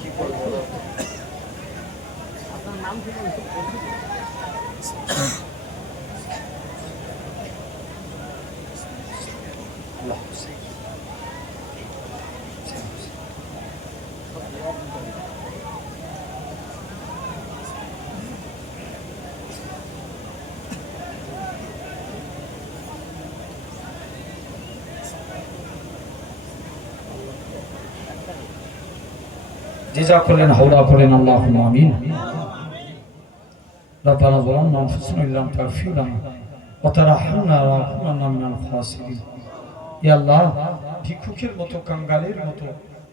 কি করবো আপনার নাম কি জিজা করলেন হাওড়া করেন আল্লাহুম্মা আমিন। রব্বানা যালামনা আনফুসানা ইল্লাম তাগফির লানা ওয়া তারহামনা লানাকুনান্না মিনাল খাসিরিন। ইয়া আল্লাহ, ভিক্ষুকের মতো, কাঙ্গালের মতো,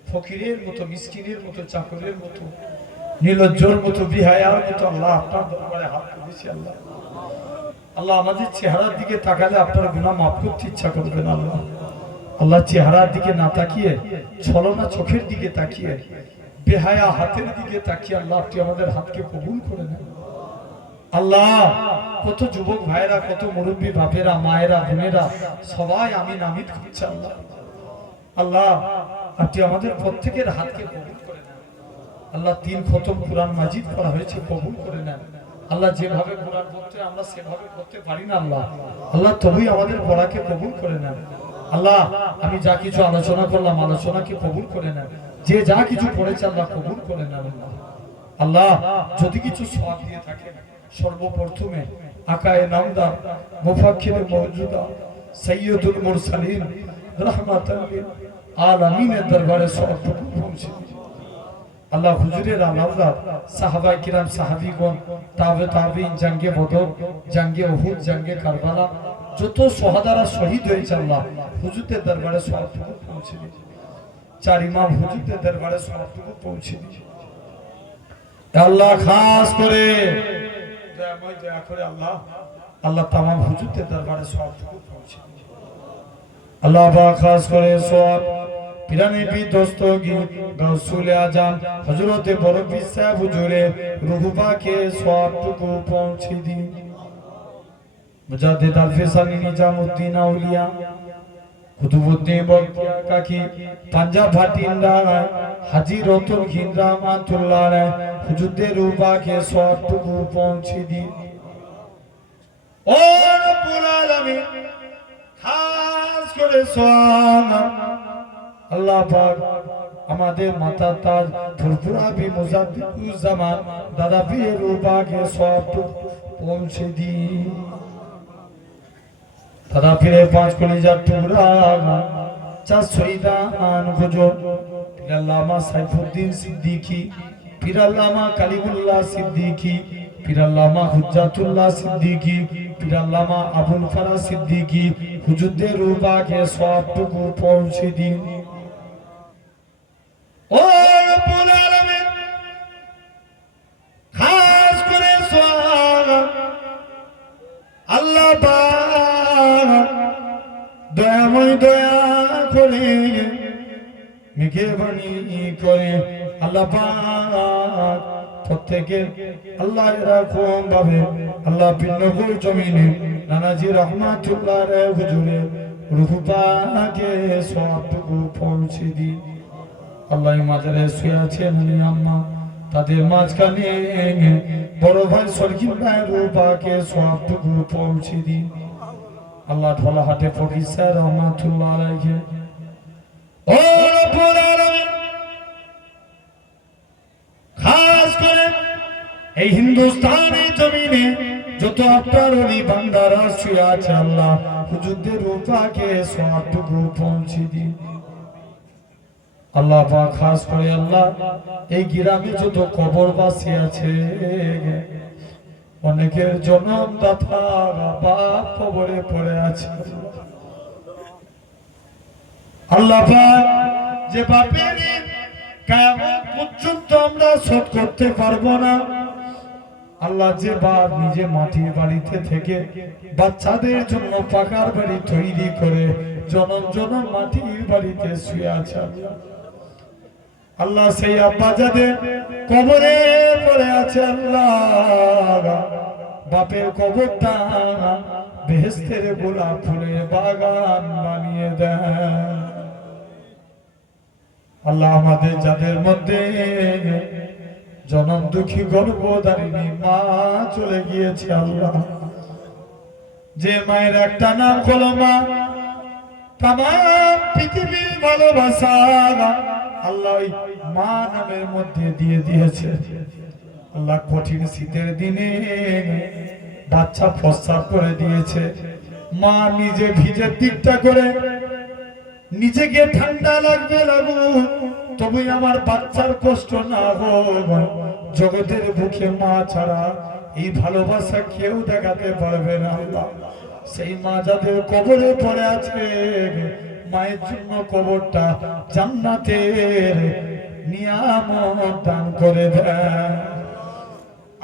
ফকিরের মতো, মিসকিনের মতো, চাকরের মতো, নির্লজ্জর মতো, বিহায়ার মতো আল্লাহ আপনার দরবারে হাত তুলেছি। আল্লাহ আল্লাহ আমাদের চেহারার দিকে তাকালে আপনার গুনাহ মাফ করতে ইচ্ছা করবেন। আল্লাহ আল্লাহ চেহারার দিকে না তাকিয়ে ছলনা চোখের দিকে তাকিয়ে বেহায়া হাতের দিকে তাকিয়ে আল্লাহ আপনি আমাদের হাতকে কবুল করে নেন। আল্লাহ কত যুবক ভাইরা, কত মুরব্বী বাপেরা, মায়েরা, বোনেরা সবাই আমিন আমিন করছে। আল্লাহ আল্লাহ আপনি আমাদের প্রত্যেকের হাতকে কবুল করে নেন। আল্লাহ 3 খতম কুরআন মাজিদ পড়া হয়েছে, কবুল করে নেন। আল্লাহ যেভাবে কুরআন পড়তে আমরা সেভাবে পড়তে পারি না। আল্লাহ আল্লাহ তবেই আমাদের পড়াকে কবুল করে নেন। আল্লাহ আমি যা কিছু আলোচনা করলাম আলোচনাকে কবুল করে নেন। যে যা কিছু পড়েছে আল্লাহ কবুল করে নেন। আল্লাহ যদি কিছু সওয়াব দিয়ে থাকে সর্বপ্রথমে আকায়ে নামদার মুফাক্কিরে মওজুদা সাইয়্যিদুল মুরসালিন রাহমাতাল লিল আলামিনের দরবারে সওয়াবটুকু পৌঁছে দিন। আল্লাহ হুজুরের আলাওলাদ সাহাবায়ে কিরাম, সাহাবীগণ, তাবেঈন, জাঙ্গে বদর, জাঙ্গে উহুদ, জাঙ্গে কারবালা যত শহাদারা শহীদ হয়েছে আল্লাহ হুজুরের দরবারে সওয়াবটুকু পৌঁছে দিন। 4 ইমাম হুজুরের দরবারে সওয়াবটুকু পৌঁছে দিন। আল্লাহ খাস করে দয়া করে আল্লাহ আল্লাহ তামাম হুজুরদের দরবারে সওয়াবটুকু পৌঁছে দিন। আল্লাহ পাক খাস করে সওয়াব পিরানবী দস্তগীর গাউসুল আজম হযরত বড় পীর সাহেব হুজুরের রূহ পাকে সওয়াবটুকু পৌঁছে দিন। মুজাদ্দিদ আল-ফিসানি নিজামউদ্দিন আউলিয়া কুতুবউদ্দিন বখতিয়ার কাকি পাঞ্জাব ভাটিন্ডা হাজী রতন হিন রাহমাতুল্লাহ আলাইহি হুজুরদের রূহ পাকে সওয়াবটুকু পৌঁছে দিন। ও রব্বুল আলামিন খাস করে সওয়াব আল্লাহ পাক আমাদের মাতা তাজ ফুরফুরা বি মুজাদ্দিদুজ জামান দাদা পীরের রূহ পাকে সওয়াবটুকু পৌঁছে দিন। দাদা পীরের 5 কলিজার টুকরা 4 শহীদান হুজুর পীর আল্লামা সাইফুদ্দিন সিদ্দিকী, পীর আল্লামা কালিমুল্লাহ সিদ্দিকী, পীর আল্লামা হুজ্জাতুল্লাহ সিদ্দিকী, পীর আল্লামা আবুল ফারাজ সিদ্দিকী হুজুরদের রূহ পাকে সওয়াবটুকু পৌঁছে দিন। ও রব্বুল আলামিন খাস করে সওয়াব আল্লাহ পাক দয়াময় দয়া করে মেহেরবানি করে আল্লাহ পাক প্রত্যেকের আল্লাহ এরকম ভাবে আল্লাহ পিন্নগর জমিনে নানাজি রহমাতুল্লাহ আলাইহি হুজুরের রূহ পাকে সওয়াবটুকু পৌঁছে দিন। আল্লাহ মাজারে শুয়ে আছেন আম্মা তাদের মাঝখানে বড় ভাই সরকিন ভাইয়ের রূহ পাকে সওয়াবটুকু পৌঁছে দিন। আল্লাহ ঢোলাহাটে ফকির স্যার রহমাতুল্লাহ আলাইহি ও রব্বুল আলামিন খাস করে এই হিন্দুস্তানের জমিনে যত আপনার ওলি বান্দারা শুয়ে আছে আল্লাহ হুজুরদের রূহ পাকে সওয়াবটুকু পৌঁছে দিন। আল্লাহ পাক খাস করে আল্লাহ এই গ্রামে যত কবরবাসী আছে অনেকের জন্মদাতারা বাপ কবরে পড়ে আছে আল্লাহ পাক যে বাপের কিয়ামত পর্যন্ত আমরা শোধ করতে পারবো না আল্লাহ যে বাপ নিজে মাটির বাড়িতে থেকে বাচ্চাদের জন্য পাকার বাড়ি তৈরি করে জনম জনম মাটির বাড়িতে শুয়ে আছে আল্লাহ সেই আব্বা যাদের কবরে পড়ে আছে আল্লাহ বাপের কবরটা বেহেশতের গোলাপ ফুলের বাগান বানিয়ে দেন। আল্লাহ আমাদের যাদের মধ্যে জনম দুঃখী গর্ভধারিণী মা চলে গিয়েছে, আল্লাহ যে মায়ের একটা নাম হলো মা, তাম পৃথিবীর ভালোবাসা আল্লাহ ওই মা নামের মধ্যে দিয়ে দিয়েছে। আল্লাহ কঠিন শীতের দিনে বাচ্চা প্রস্রাব করে দিয়েছে, মা নিজে ভিজে দিকটা করে নিজেকে ঠান্ডা লাগবে লাগুক, তবুই আমার বাচ্চার কষ্ট না হোক। জগতের বুকে মা ছাড়া এই ভালোবাসা কেউ দেখাতে পারবে না। আল্লাহ সেই মা যাদের কবরে পড়ে আছে, মায়ের জন্য কবরটা জান্নাতের নিয়ামত দান করে দেয়।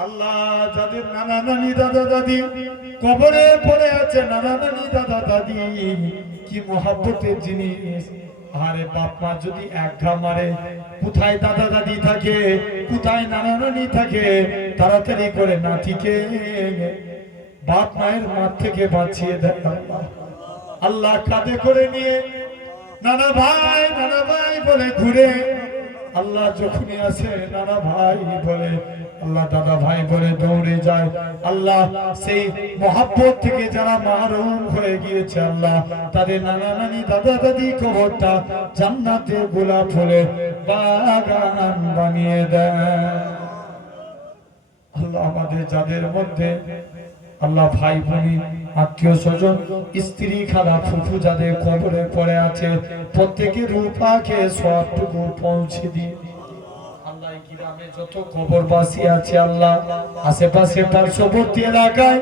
আল্লাহ যাদের নানা নানি দাদা দাদি কবরে পড়ে আছে, নানা নানি দাদা দাদি কি মহাব্বতের জিনিস। আরে বাপ মা যদি এক ঘা মারে, কোথায় দাদা দাদি থাকে, কোথায় নানা নানি থাকে, তাড়াতাড়ি করে নাতিকে বাপ মায়ের মাঠ থেকে বাঁচিয়ে দেয়। আল্লাহ কাঁধে করে নিয়ে নানা ভাই বলে ঘুরে, আল্লাহ যখনই আসে নানা ভাই বলে, আল্লাহ দাদা ভাই বলে দৌড়ে যায়। আল্লাহ সেই মহাব্বত থেকে যারা মাহরুম হয়ে গিয়েছে, আল্লাহ তাদের নানা নানি দাদা দাদি কবরটা জান্নাতে গোলাপ ফুলের বাগান বানিয়ে দেয়। আল্লাহ আমাদের যাদের মধ্যে আল্লাহ ভাই বোনি আত্মীয় স্বজন স্ত্রী খালা ফুফু যাদের কবরে পড়ে আছে, প্রত্যেকের রূপাকে সবটুকু পৌঁছে দিয়ে আল্লাহ গ্রামে যত কবরবাসী আছে, আল্লাহ আশেপাশে পার্শ্ববর্তী এলাকায়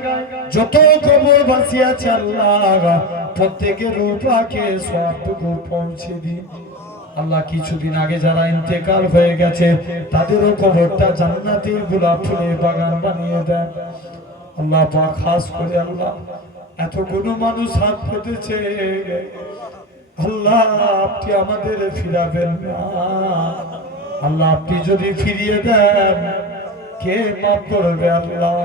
যত কবরবাসী আছে, আল্লাহ প্রত্যেকের রূপাকে সবটুকু পৌঁছে দিন। আল্লাহ কিছুদিন আগে যারা ইন্তেকাল হয়ে গেছে, তাদেরও কবরটা জান্নাতের গোলাপ ফুলের বাগান বানিয়ে দেন। আল্লাহ পাক খাস করে আল্লাহ এতগুলো মানুষ হাত পেতেছে, আল্লাহ আপনি আমাদের ফিরাবেন না। আল্লাহ আপনি যদি ফিরিয়ে দেন, কে মাফ করবে? আল্লাহ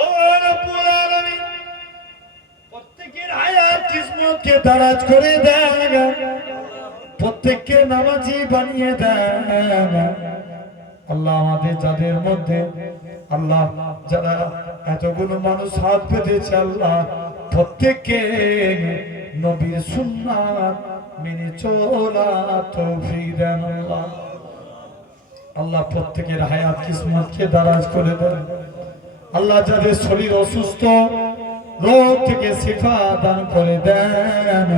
ও রব্বুল আলামিন প্রত্যেকের হায়াত কিসমতকে দারাজ করে দেন, প্রত্যেককে নামাজি বানিয়ে দেন। আল্লাহ আমাদের যাদের মধ্যে আল্লাহ যারা এতগুলো মানুষ হাত পেতেছে, আল্লাহ প্রত্যেককে নবীর সুন্নাত মেনে চলা তৌফিক দেন। আল্লাহ আল্লাহ প্রত্যেকের হায়াত কিসমতকে দারাজ করে দেন। আল্লাহ যাদের শরীর অসুস্থ, রোগ থেকে শিফা দান করে দেন।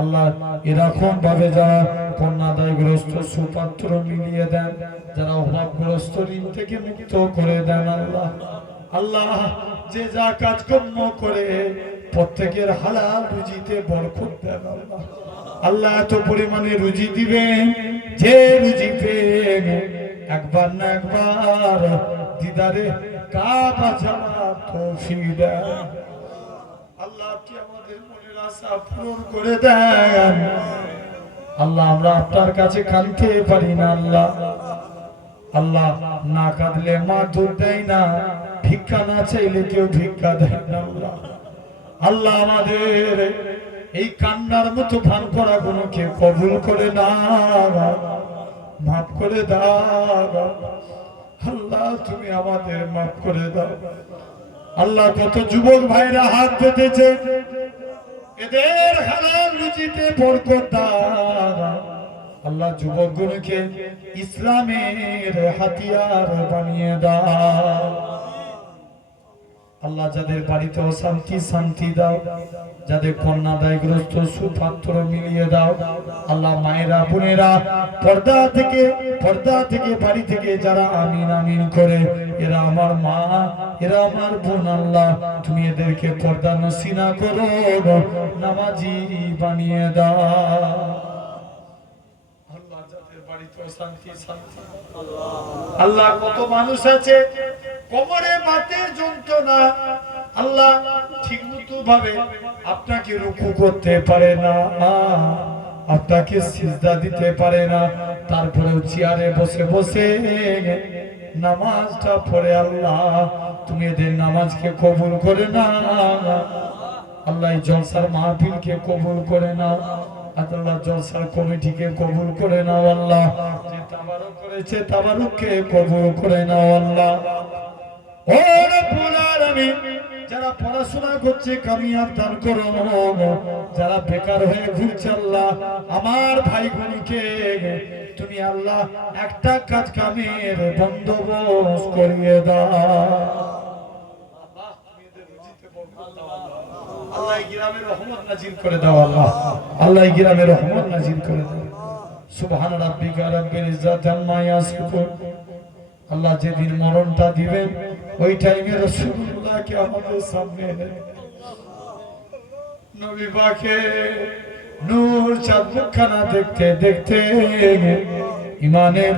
আল্লাহ এরকম ভাবে যারা কন্যাদায়গ্রস্ত সুপাত্র মিলিয়ে দেন, যারা অভাবগ্রস্ত ঋণ থেকে মুক্ত করে দেন। আল্লাহ আল্লাহ যে যা কাজকর্ম করে প্রত্যেকের হালাল রুজিতে বরকত দেন। আল্লাহ আল্লাহ এত পরিমাণে রুজি দিবেন, যে রুজি পেয়ে একবার না একবার দিদারে কাবা যাওয়া তৌফিক দেন। আল্লাহ আপনি আমাদের মনের আশা পূরণ করে দেন। আল্লাহ আমরা আপনার কাছে কাঁদতে পারি না। আল্লাহ আল্লাহ না কাঁদলে মা দুধ দেয় না, ভিক্ষা না চাইলে কেউ ভিক্ষা দেয় না। আল্লাহ আল্লাহ আমাদের এই কান্নার মতো ভান করা গুলোকে কবুল করে না, মাফ করে দাও। আল্লাহ তুমি আমাদের মাফ করে দাও। আল্লাহ কত যুবক ভাইরা হাত পেতেছে, এদের হালাল রুজিতে বরকত দাও। আল্লাহ যুবকগুলোকে ইসলামের হাতিয়ার বানিয়ে দাও। আল্লাহ যাদের বাড়িতে অশান্তি শান্তি দাও, যাদের কন্যাদায়গ্রস্ত সুপাত্র মিলিয়ে দাও। আল্লাহ মায়েরা বোনেরা পর্দা থেকে বাড়ি থেকে যারা আমিন আমিন করে, এরা আমার মা, এরা আমার বোন, আল্লাহ তুমি এদেরকে পর্দা নসিনা করো, নামাজি বানিয়ে দাও। আল্লাহ যাদের বাড়িতে অশান্তি শান্তি, আল্লাহ কত মানুষ আছে কোমরে বাতের যন্ত্রণা, আল্লাহ ঠিক মতো ভাবে আপনাকে রুকু করতে পারে না, আপনাকে সিজদা দিতে পারে না, তারপরেও চেয়ারে বসে বসে নামাজটা পড়ে। আল্লাহ তুমি এদের নামাজকে কবুল করে না আল্লাহ, এই জলসার মাহফিলকে কবুল করে না আল্লাহ, জলসার কমিটিকে কবুল করে নাও আল্লাহ, যে তাবারুক করেছে তাবারুককে কবুল করে নাও আল্লাহ। ও রব্বুল আলামিন, যারা পড়াশোনা করছে কামিয়াব দান করো, যারা বেকার হয়ে ঘুরছে আল্লাহ আমার ভাইগুলোকে তুমি আল্লাহ একটা কাজ কামের বন্দোবস্ত করিয়ে দাও। আল্লাহ এই গ্রামে রহমত নাজিল করে দাও আল্লাহ, আল্লাহ এই গ্রামে রহমত নাজিল করে দাও। সুবহান রাব্বিকা রাব্বিল ইজ্জাতি আম্মা ইয়াসিফুন। আল্লাহ যেদিন মরণটা দিবেন ওই টাইমে রাসূলুল্লাহকে আমাদের সামনে নবী পাকে নূর চাঁদ মুখখানা দেখতে দেখতে ইমানের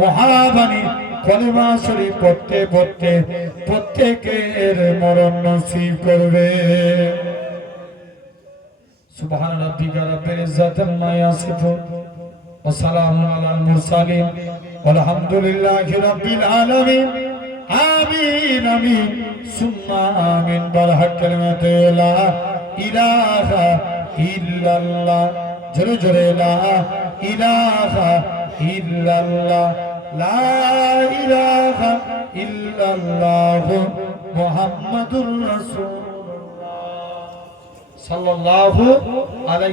মহাবাণী কলেমা শরীফ পড়তে পড়তে প্রত্যেকের মরণ নসিব করবে। সুবহান রাব্বিকা রাব্বিল ইজ্জাতি আম্মা ইয়াসিফুন ওয়া সালামুন আলাল মুরসালিন ওয়ালহামদুলিল্লাহি রাব্বিল আলামিন। আমিন আমিন সুম্মা আমিন। বারহাক কালিমাতে লা ইলাহা ইল্লাল্লাহ। জোরে জোরে লা ইলাহা ইল্লাল্লাহ, লা ইলাহা ইল্লাল্লাহ মুহাম্মাদুর রাসূলুল্লাহ সাল্লাল্লাহু আলাইহি